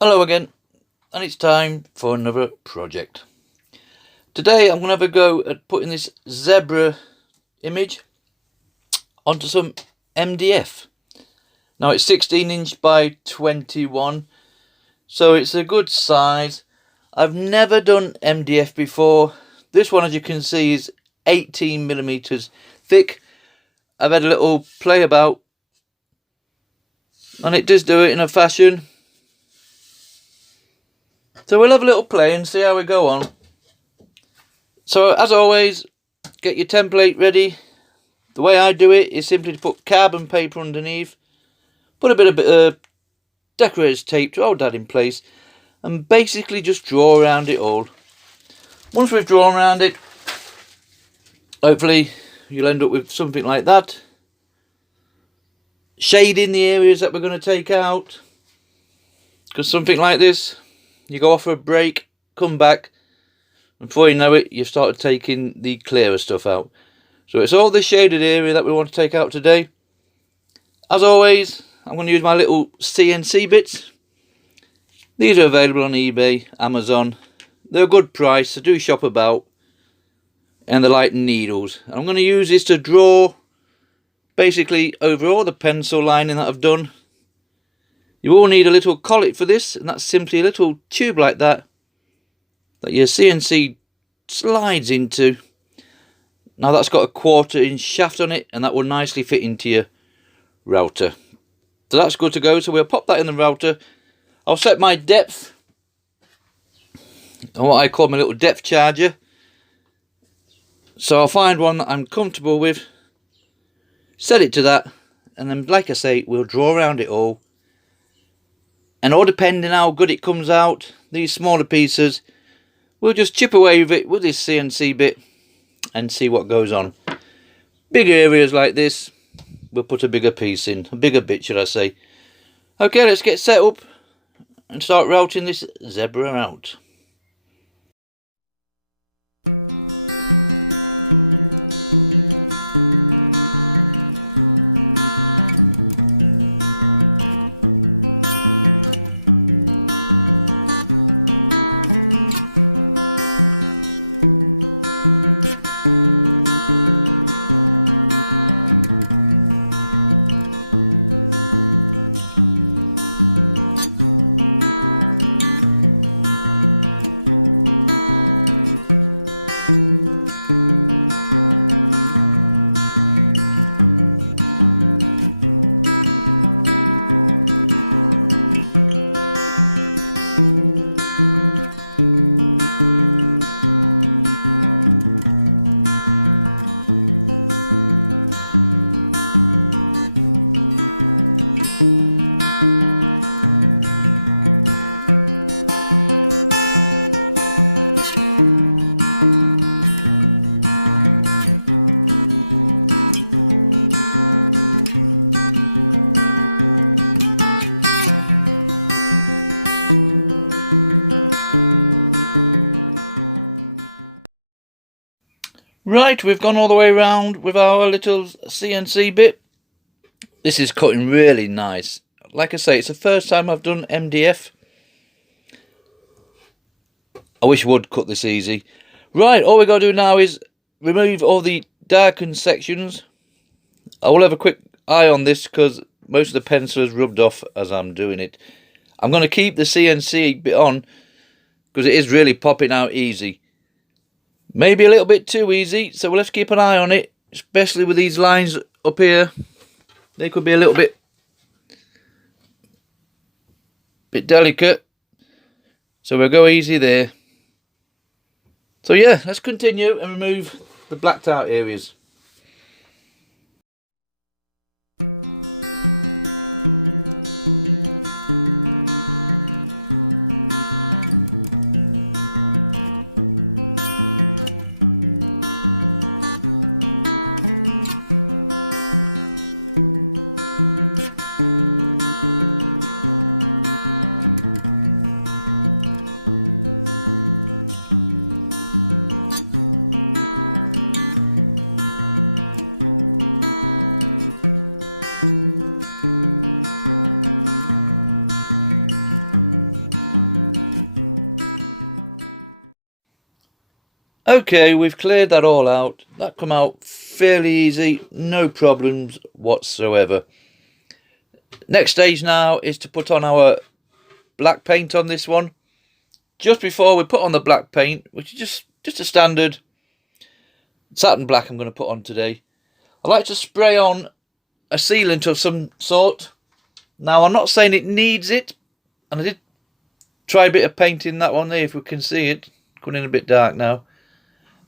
Hello again, and it's time for another project. Today I'm going to have a go at putting this zebra image onto some MDF. Now it's 16" by 21, so it's a good size. I've never done MDF before. This one, as you can see, is 18mm thick. I've had a little play about, and it does do it in a fashion. So we'll have a little play and see how we go on. So as always, get your template ready. The way I do it is simply to put carbon paper underneath, put a bit of decorator's tape to hold that in place, and basically just draw around it all. Once we've drawn around it, hopefully you'll end up with something like that. Shading the areas that we're going to take out, because something like this, you go off for a break, come back, and before you know it, you've started taking the clearer stuff out. So it's all the shaded area that we want to take out today. As always, I'm going to use my little CNC bits. These are available on eBay, Amazon. They're a good price, so do shop about. And they're like needles. I'm going to use this to draw basically over all the pencil lining that I've done. You will need a little collet for this, and that's simply a little tube like that your CNC slides into. Now that's got a 1/4 inch shaft on it, and that will nicely fit into your router. So that's good to go. So we'll pop that in the router. I'll set my depth on what I call my little depth charger. So I'll find one that I'm comfortable with, set it to that, and then, like I say, we'll draw around it all. And all depending how good it comes out, these smaller pieces, we'll just chip away with it with this CNC bit and see what goes on. Bigger areas like this, we'll put a bigger piece in, a bigger bit should I say. Okay, let's get set up and start routing this zebra out. Right, we've gone all the way around with our little CNC bit. This is cutting really nice. Like I say, it's the first time I've done MDF. I wish I would cut this easy. Right, all we got to do now is remove all the darkened sections. I will have a quick eye on this because most of the pencil is rubbed off as I'm doing it. I'm going to keep the CNC bit on because it is really popping out easy. Maybe a little bit too easy, so we'll have to keep an eye on it, especially with these lines up here. They could be a little bit delicate, so we'll go easy there. So yeah, let's continue and remove the blacked out areas. Okay, we've cleared that all out. That come out fairly easy, no problems whatsoever. Next stage now is to put on our black paint on this one. Just before we put on the black paint, which is just a standard satin black I'm going to put on today, I like to spray on a sealant of some sort. Now, I'm not saying it needs it, and I did try a bit of painting that one there, if we can see it. Coming in a bit dark now.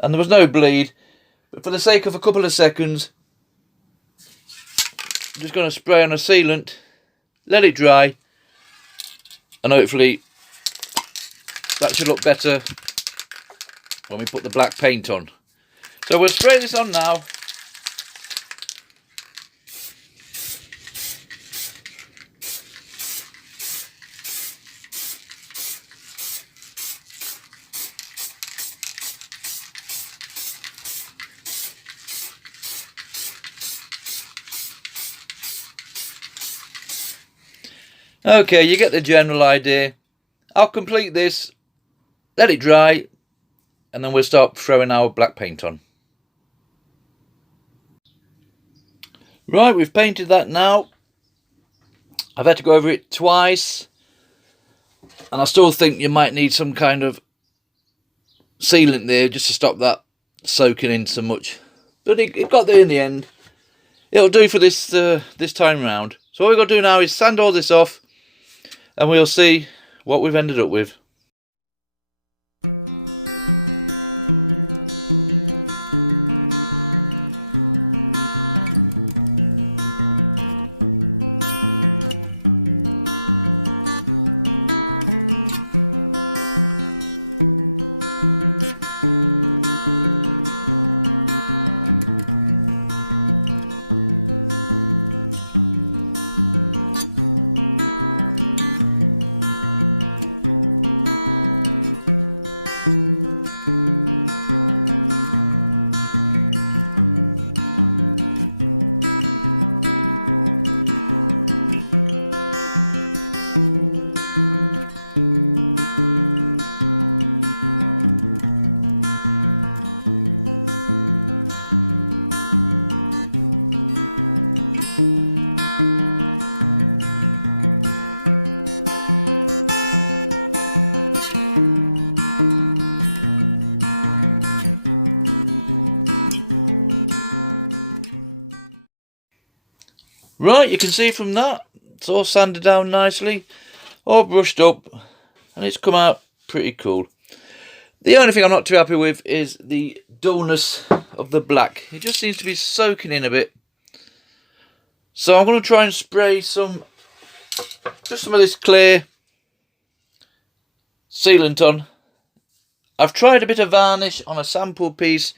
And there was no bleed, but for the sake of a couple of seconds, I'm just going to spray on a sealant, let it dry, and hopefully that should look better when we put the black paint on. So we'll spray this on now. Okay, you get the general idea. I'll complete this, let it dry, and then we'll start throwing our black paint on. Right, we've painted that now. I've had to go over it twice, and I still think you might need some kind of sealant there just to stop that soaking in so much. But it got there in the end. It'll do for this this time round. So all we've got to do now is sand all this off, and we'll see what we've ended up with. Right, you can see from that, it's all sanded down nicely, all brushed up, and it's come out pretty cool. The only thing I'm not too happy with is the dullness of the black. It just seems to be soaking in a bit. So I'm going to try and spray just some of this clear sealant on. I've tried a bit of varnish on a sample piece,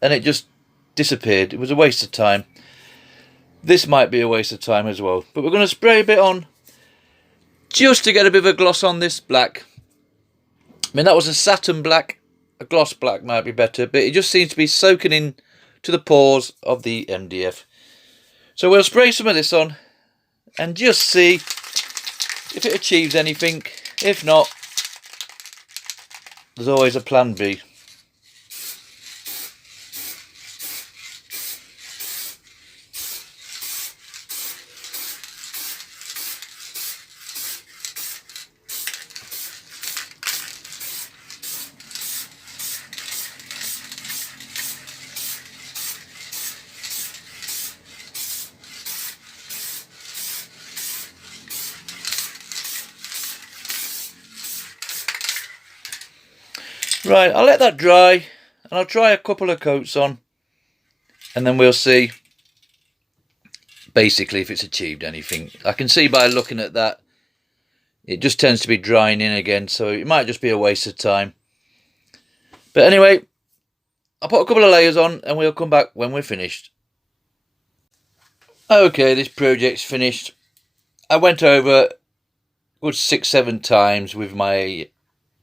and it just disappeared. It was a waste of time. This might be a waste of time as well. But we're going to spray a bit on just to get a bit of a gloss on this black. I mean, that was a satin black. A gloss black might be better. But it just seems to be soaking in to the pores of the MDF. So we'll spray some of this on and just see if it achieves anything. If not, there's always a plan B. Right, I'll let that dry, and I'll try a couple of coats on, and then we'll see basically if it's achieved anything. I can see by looking at that, it just tends to be drying in again, so it might just be a waste of time. But anyway, I'll put a couple of layers on, and we'll come back when we're finished. Okay, this project's finished. I went over a good 6-7 times with my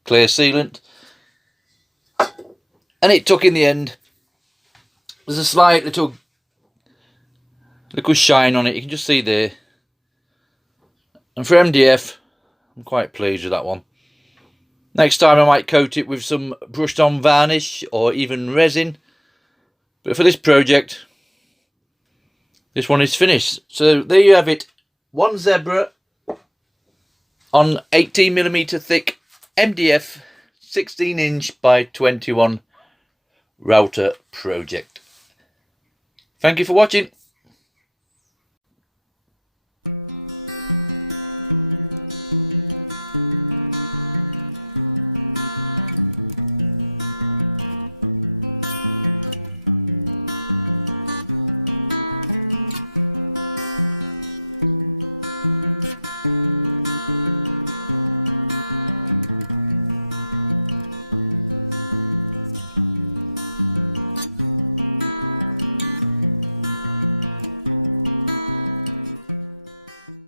clear sealant, and it took in the end. There's a slight little shine on it, you can just see there. And for MDF, I'm quite pleased with that one. Next time I might coat it with some brushed on varnish or even resin. But for this project, this one is finished. So there you have it. One zebra on 18mm thick MDF 16" by 21 router project. Thank you for watching.